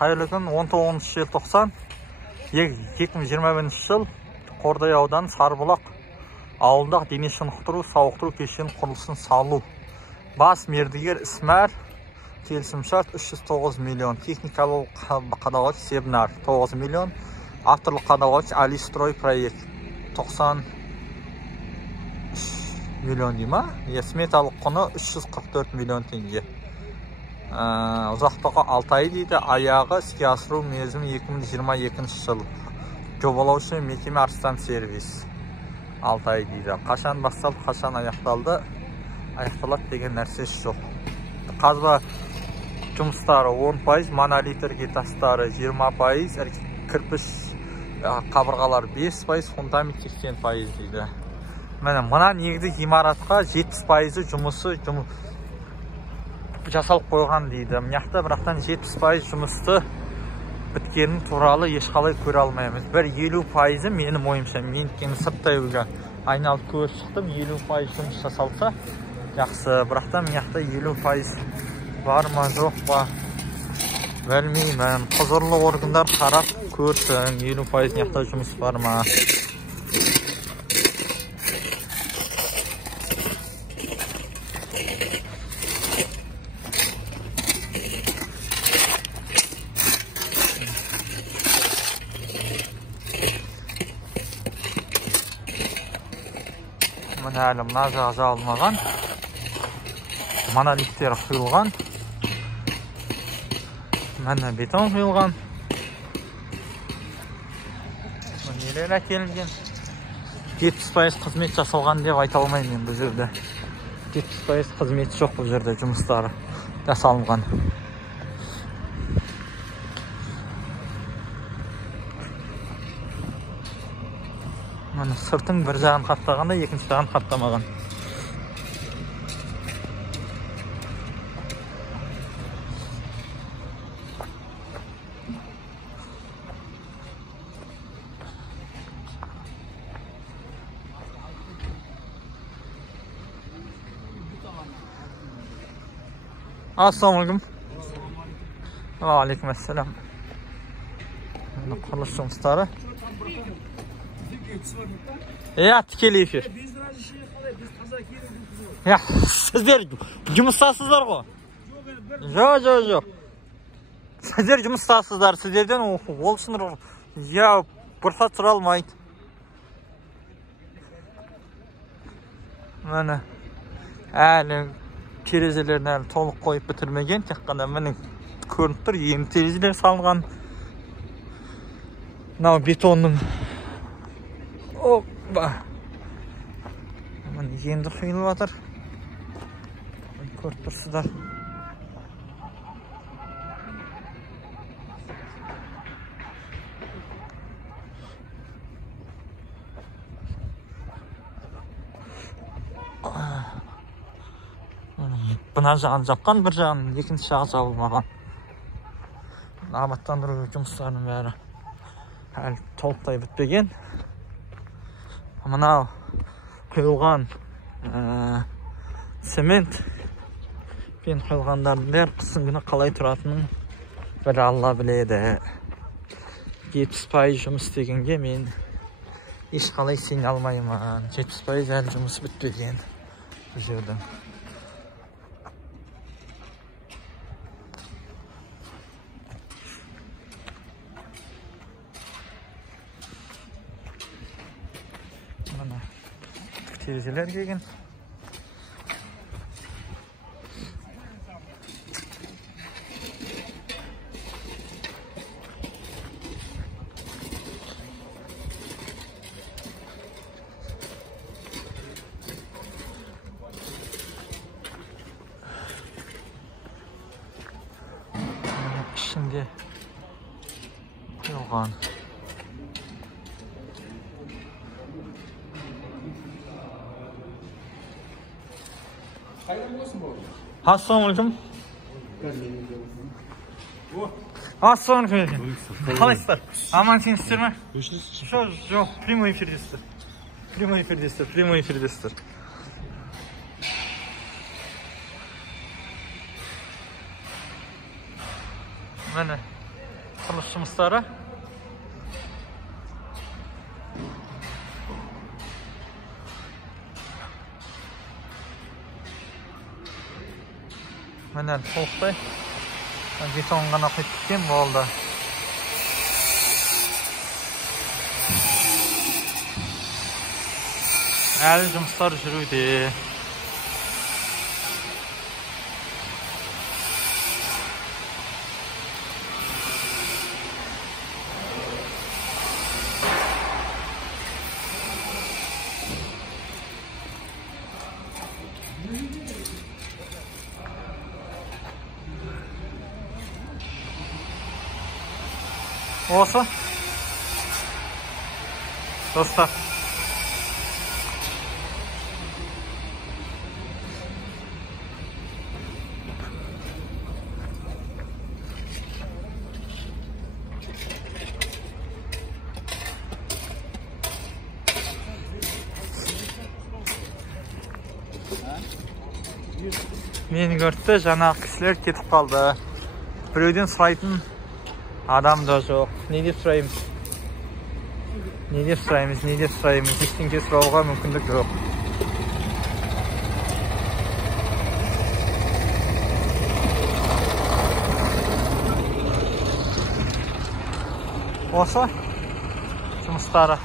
Қайырлы күн, 19 желтоқсан 2021 жыл Қордай ауданы Сарбұлақ ауылдық дене шынықтыру сауықтыру кешенінің құрылысын салу. Бас мердігер Ісмәр, келісімшарт 309 миллион, техникалық қадағалаушы Себнар 9 миллион, авторлық қадағалаушы Алистрой проект 90 миллион дейма, сметалық құны 344 миллион теңге. Ұзақтығы 6 ай дейді, аяғы іске асыру мерзімі 2022 жыл. Жобалаушы мекеме Арыстан сервис 6 ай дейді. Қашан басталды, қашан аяқталды, аяқталады деген нәрсе жоқ. Қазба жұмыстары 10%, монолитр тастары 20%, кірпіш қабырғалар 5%, фундамент 80% дейді. Мына негізі ғимаратқа 70% жұмысы жасалып қойған дейді. Мыняқта бірақтан 70% жұмысты біткенін туралы ешқалай көре алмаймыз. Бір 50% менің ойымша, мен сырттай өлген айналып көріп шықтым, 50% жұмыс жасалса жақсы. Бірақтан мыняқта 50% бар ма, жоқ па білмеймін. Құзырлы органдар қарап көрсін, 50% мыняқта жұмыс бар ма. Әлі мына жағы жабылмаған, монолиттер құйылған, мына бетон құйылған, нелер әкелінген. 70% қызмет жасалған деп айта алмаймын бұл жерде. 70% қызмет жоқ бұл жерде, жұмыстары жасалынған. Сыртың бір жағын қаттағанда, екінші жағын қаттамаған. Ассалаумағалейкум. Уағалейкум ассалам. Құрылыс жұмыстары. Тікелей эфир. Сіздер жұмыстасыздар ғой? Жоқ. Сіздер жұмыстасыздар, сіздерден ол үшін бұрқат сұралмайды. Міне, әлі терезелерін әлі толық қойып бітірмеген, тек қана міне көрініп тұр, енді терезелер салынған. Мынау бетонның енді құйылып жатыр. Көріп тұрсыздар. Бұна жағын жапқан, бір жағын екінші жағы жабылмаған. Абаттандыру жұмыстарының бәрі әлі толықтай бітпеген. Мынау құйылған цемент пен құйылғандардың бәрі қыстың күні қалай тұратынын бір Алла біледі. 70% жұмыс дегенге мен ешқалай сене алмаймын. 70% әлі жұмыс бітпеген бұл жерде. Терезелер келген. İçinde yoğan. Assalamualaikum. Assalamualaikum. Қалайсыздар? Амансыңыздар ма? Жоқ, прямой эфирдесіздер. Прямой эфирдесіздер. Міне Құрылыс жұмыстары. Міне толықтай бетон ғана құйып кеткен болды. Әлі жұмыстар жүруде. Осы достар, мені көрді, жаңағы кісілер кетіп қалды. Біреуден сұрайтын адам да жоқ. Не деп сұраймыз? Ештеңе сұрауға мүмкіндік жоқ. Осы жұмыстары.